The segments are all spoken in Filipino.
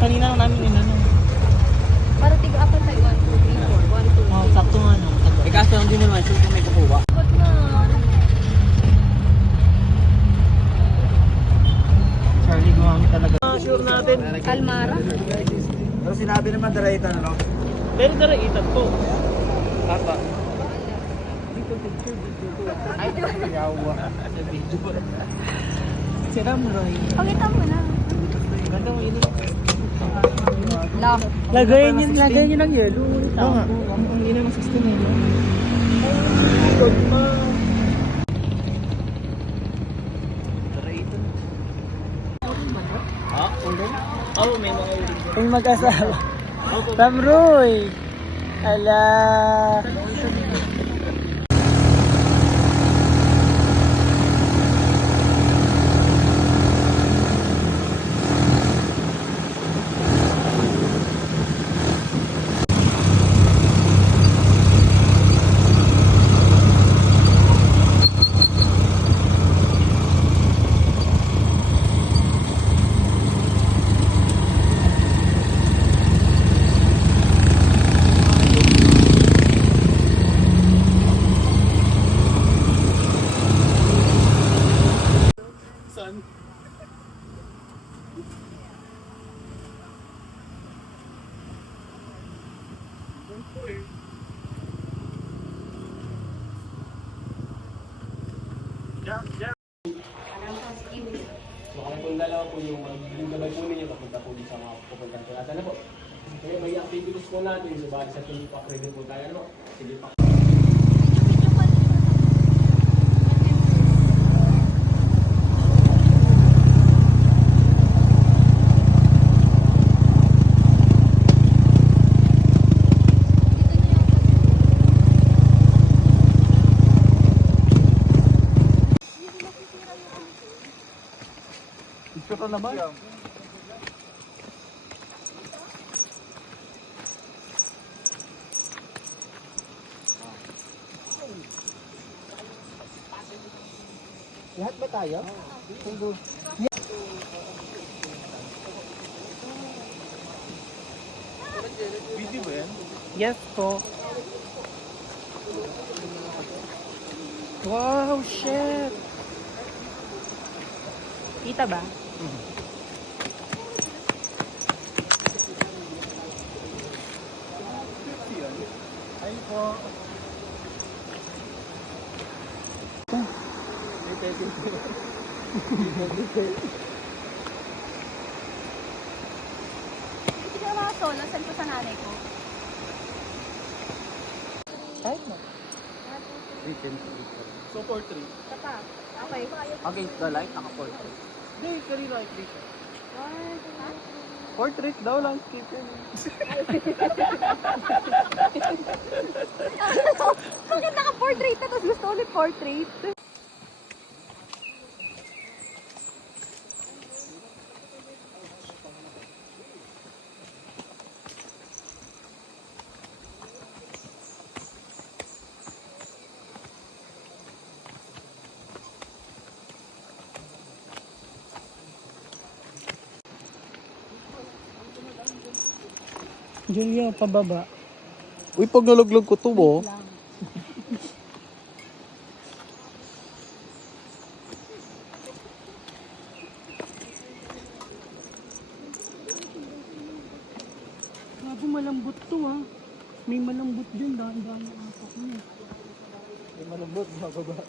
Kanina lang namin inano. Para tiga-apan tayo, 1, 2, 3, 4. 1, 2, 3. Oh, sakto nga no. Eh kaso hindi mo naman sure kung may kukuha. Ba't na? Charlie, gumamit talaga. Sure natin. Kalmara? Pero sinabi naman daraitan ano? Pero dara itat po. Tata. Ay, yawa. Sa video. Si Ramroy. Pakita mo na. Ganda mo yun. Lock. Lagayin yun ng yelo. Oo nga. Ang ina ng system eh. Good ma. Ha? Oo, may mga uling. May mag-asawa. Ramroy! Ala! So kami pong dalawa po yung gabay po ninyo papunta po sa mga pupuntahan po natin. Ano po? Kaya may activities po natin, so bali sa Philip Pack Ready po tayo. Ano? Philip Pack. Picture naman. Lahat ba tayo? Sundo. Video ba yan? Yes po. Wow, shit! Kita ba? Ay po. Hindi ka mga solo, send ko sa nanay ko. Kahit na. So for 3. Ito pa. Okay. Against the light, naka-portrait. Hindi, kanina like this. Portrait daw lang, keep yun. Bakit naka-portrait na tapos gusto ulit portrait? Julia, pababa. Uy, pag nalaglag ko to mo. Grabe malambot to ha. May malambot din, dahan-dahan ang apak niya. May malambot, mababa.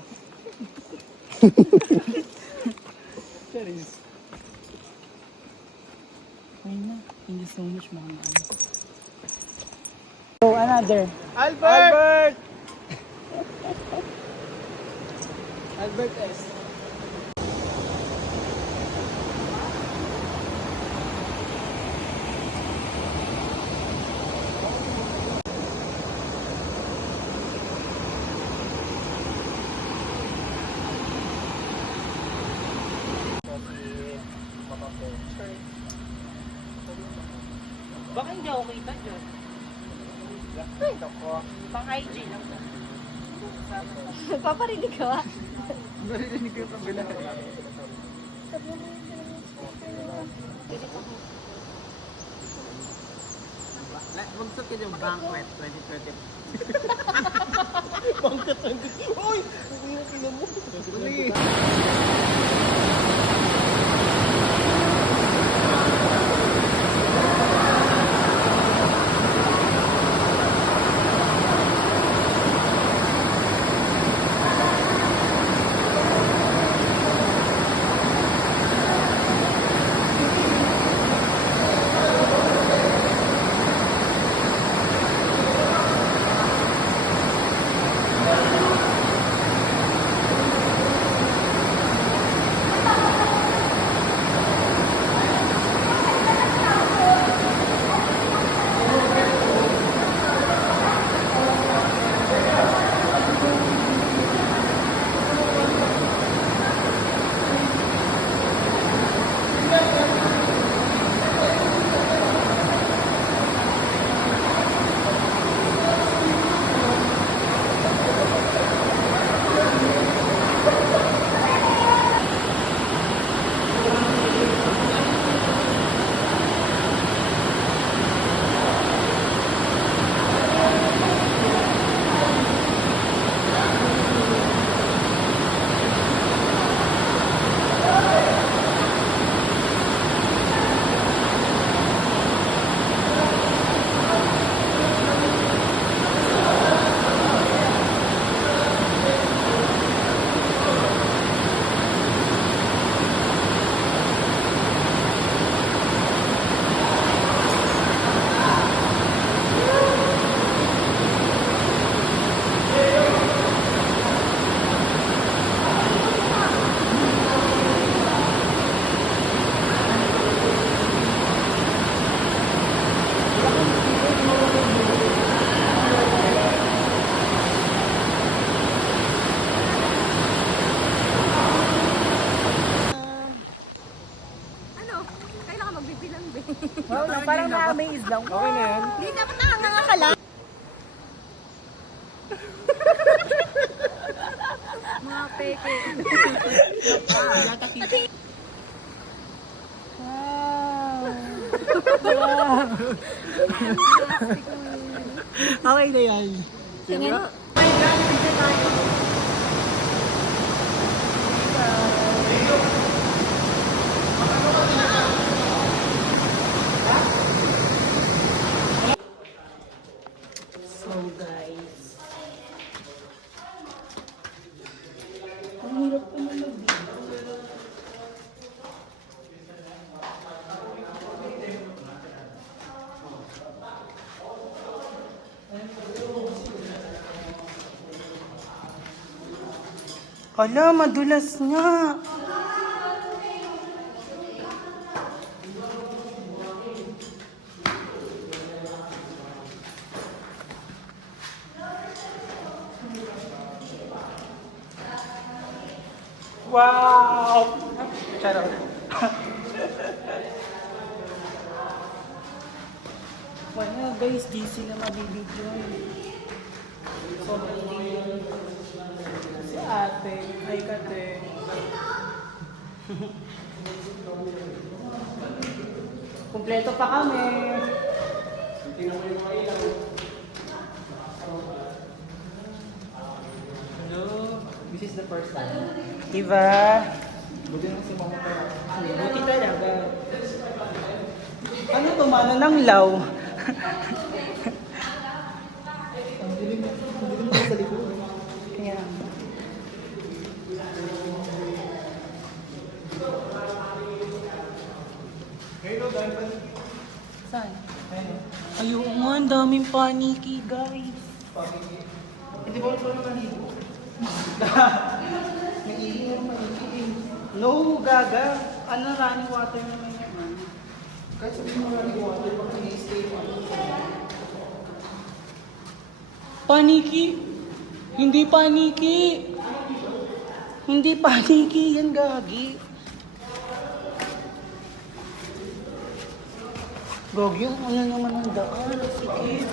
Serious. Ayun na. Thank you so much, mama. So, another. Albert! Albert S. Baka hindi ako kita dyan. Pang IG lang ba? Paparinig ka ba? Narinig ko yung kabila. Magsot ka yung banquet 2020. Bangkat 20. Uy! Uy, mo. Uli. Ano? Kailangan magbibilang din. Wow, na, parang na-amaze lang. Okay na yan. Hindi dapat nakanganga ka lang. Mga peke. Okay na yan. Tingin. So guys. Hala, madulas nga. Wow! Charot. Wala guys, di sila mabibidyo. Sobrang hindi. Si ate, ay kate. Kumpleto pa kami. Hello. This is the first time. Diba? Buti na si Mama pa. Buti talaga. Ano to, mano ng law? Ang dilim mo sa likod. Kaya. Hello, dahil pa. Saan? Ayun nga, ang daming paniki, guys. Hindi ba ito naman dito? Naiinom paniki. No, gaga. Ano, running water naman yan. Kahit sabihin mo nga ni water, baka i-stay mo. Paniki. Hindi paniki. Hindi paniki. Yan, gagi. Gagi, ano naman ang daan? Sige.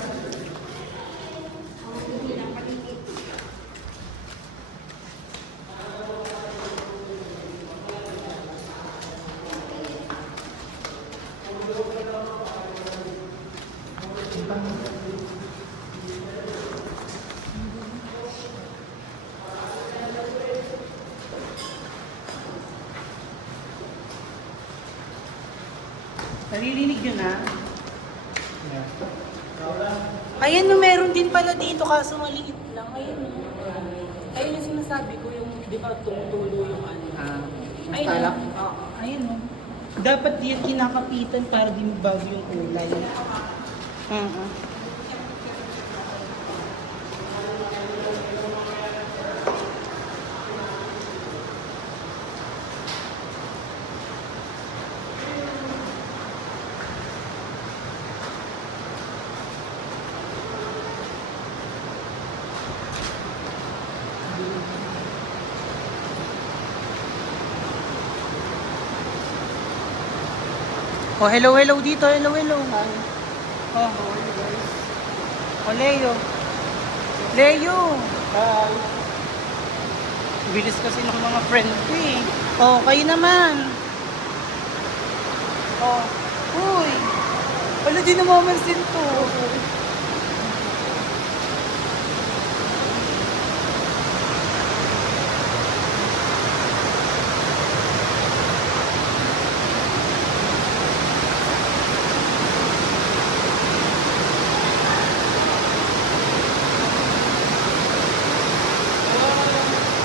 Naririnig nyo na? Ayan no, meron din pala dito kaso maliit lang. Ayan no. Ayun yung sinasabi ko, yung di ba tumutulo yung ano. Ayun no. Oo, ayun no. Dapat yan kinakapitan para di bago yung kulay. Oh, hello dito. Hello. Oh, oh, Leo. Hi. Bilis kasi ng mga friend ko eh. Oh, kayo naman. Oh, uy. Wala din namamansin to.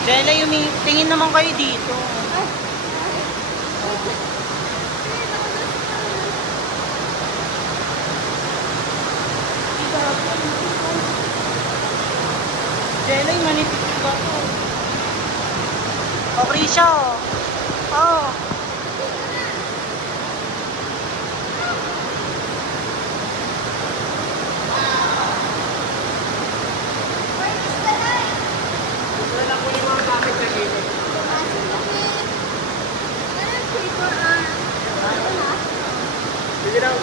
Jella, tingin naman kayo dito. Jella, manipis ba to? O, Krisha. Oh.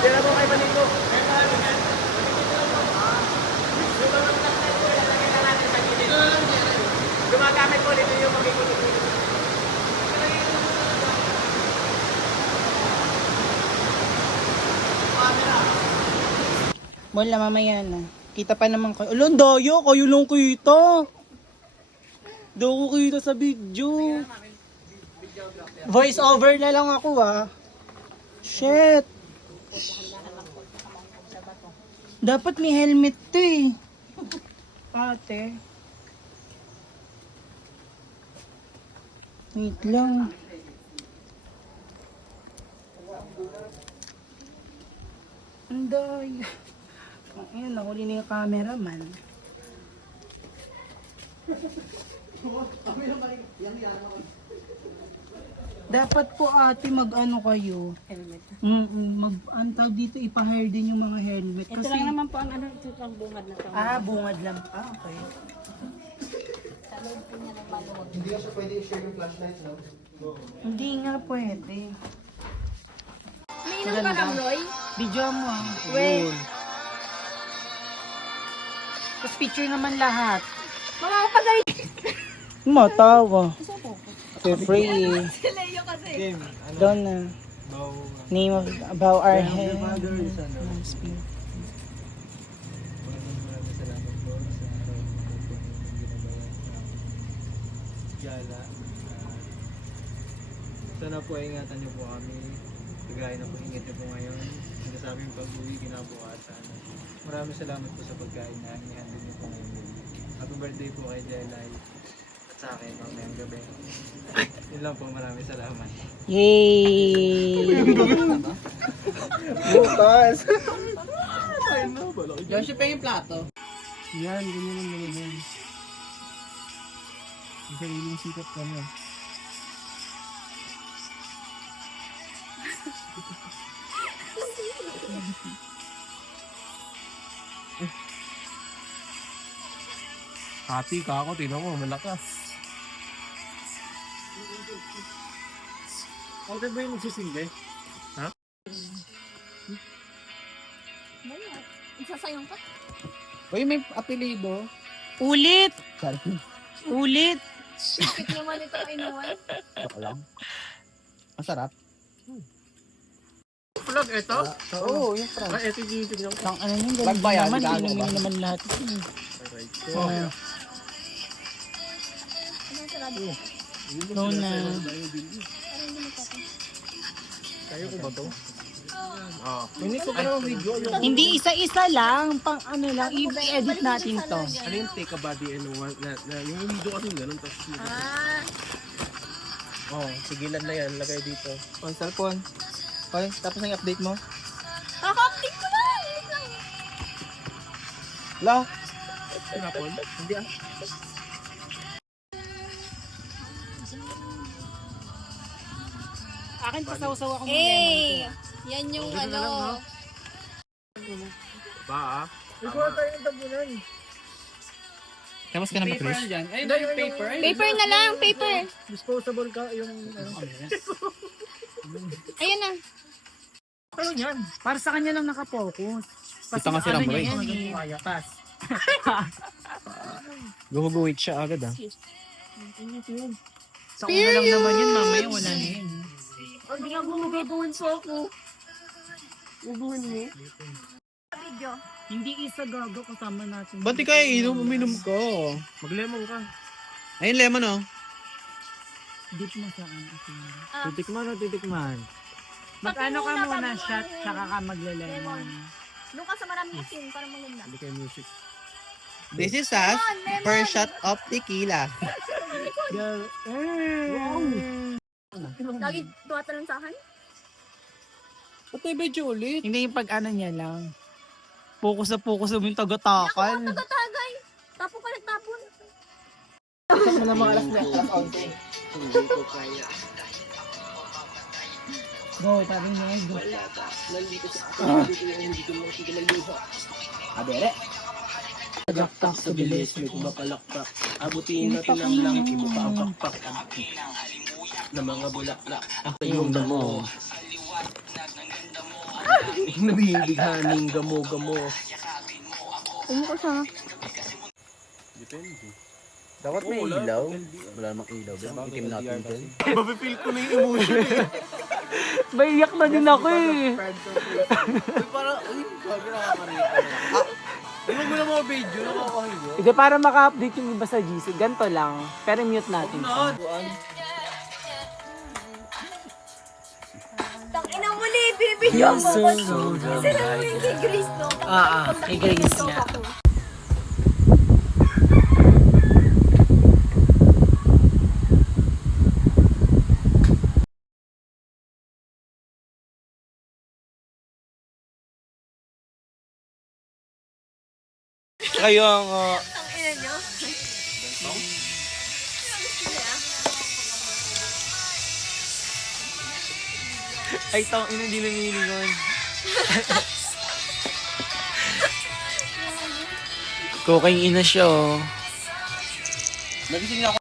Sige na po kayo manito. Gumagamit po dito yung mag-ikot-ikot. Wala, mamaya na. Kita pa naman kayo. Alon, dayo. Kayo lang kita. Daw ko kita sa video. Voice over na lang ako Shit. Dapat may helmet to eh. Ate. Wait lang. Anday. Ayun, nahuli na yung cameraman. Dapat po ate mag-ano kayo. Helmet. Mag-antag dito, ipa-hire din yung mga helmet. Ito lang naman po ang ano, ito ang bungad na to. Bungad lang. Okay. Sa loob po niya ng maluwag. Hindi ka siya pwede i-share yung flashlight, no? Hindi nga pwede. May inom ka lang, Roy? Video mo Wait. Tapos picture naman lahat. Makakapagay! Matawa. Free. Si Leo kasi. Doon na. Name of about our head. Maraming salamat po sa Yala. Sana po ay ingatan niyo po kami. Kagaya na po ingat niyo po ngayon. Hanggang sa aming pag-uwi kinabukasan. Maraming salamat po sa pagkain na inihandog niyo po ngayon. Happy birthday po kay Jelay at sa akin mamayang gabi. Yun lang po, maraming salamat. Yay! Bukas! Joshi pa yung plato. Yan, ganyan ang mga yan. Ang sariling sikap kami. Hati ka ako, tignan mo, malakas. Ako ba yung nagsisindi? Isasayang ka? Uy, may apelido. Ulit! Ulit! Bakit naman ito inuwan? Baka lang. Masarap. Vlog, ito? Oo, yung front. Ito yung tignan ko. Ang ano yung Vlog ganun ba yan? naman, Gago hindi ba? naman naman lahat. Ano ang sarado? No na. Parang hindi mo pa. Kayo ko ba to? Hindi isa-isa lang, pang ano lang, i-edit natin to. Ano yung take a body and one, yung video kasi ganun, tapos sigilan na yan, lagay dito. On cellphone. Okay, tapos na yung update mo. Kaka-update ko lang. La. Pinapon? Hindi ah. Akin pasaw-saw ako ng lemon Eh, ko. yan yung ano. Ba ah? Ikaw tayo ng tabunan. Tapos ka na ba, Paper Chris? na dyan. Ayun na yung paper. Ayun. Paper na lang, paper. Disposable ka yung ano. Ayun na. Ano yan? Para sa kanya lang nakapokus. Ito nga si Ramboy. niya yan, pass. Gumuguhit siya agad ah. Sa una lang naman yun, mamaya wala na yun. Hindi nga gumagawin sa ako. Hindi isa gago kasama natin. Ba't di kaya uminom ka? Mag-lemon ka. Ayun, lemon oh. Dip mo sa ano. Titikman o titikman? Mag-ano ka muna, muna bago shot, ano yun. tsaka ka magle-lemon. Doon ka sa maraming asin para maganda. Hindi kayo music. This is us. First shot of tequila. Lagi tuwatalon sa akin. Ba't tayo medyo ulit? Hindi yung pag-ano niya lang. Focus na yung Ako taga-takal. ang tagatagay. Tapon ka nagtapon. Isang mo na mga alas 11. Hindi ko kaya. Go, parang niya. Go. Nandito sa akin, hindi ko lang sige maluha. Abere. Tagaktak sa bilis, may kumapalakpak. Abutin natin ang langit, ibuka ang pakpak. Na mga bulaklak, ako yung damo. Nabibighaning gamo-gamo. Umuko siya. Depende. Dapat may ilaw. Wala namang ilaw. Itim natin din. Mapipil ko na yung emotion eh. Maiyak na din ako eh. Parang, uy, sabi nakakarita na. Iwan mo na mga video, nakakahiyo. Hindi, para maka-update yung iba sa GC, ganito lang. Pero mute natin. Tangina mo li, binibidyo mo ko. Kasi lang mo yung kay Grace, no? Kay Grace nga. Kaya nga. Tangina nyo. Ay, tang ina, hindi namimilingon. Kuking ina siya oh. Nagising na ako.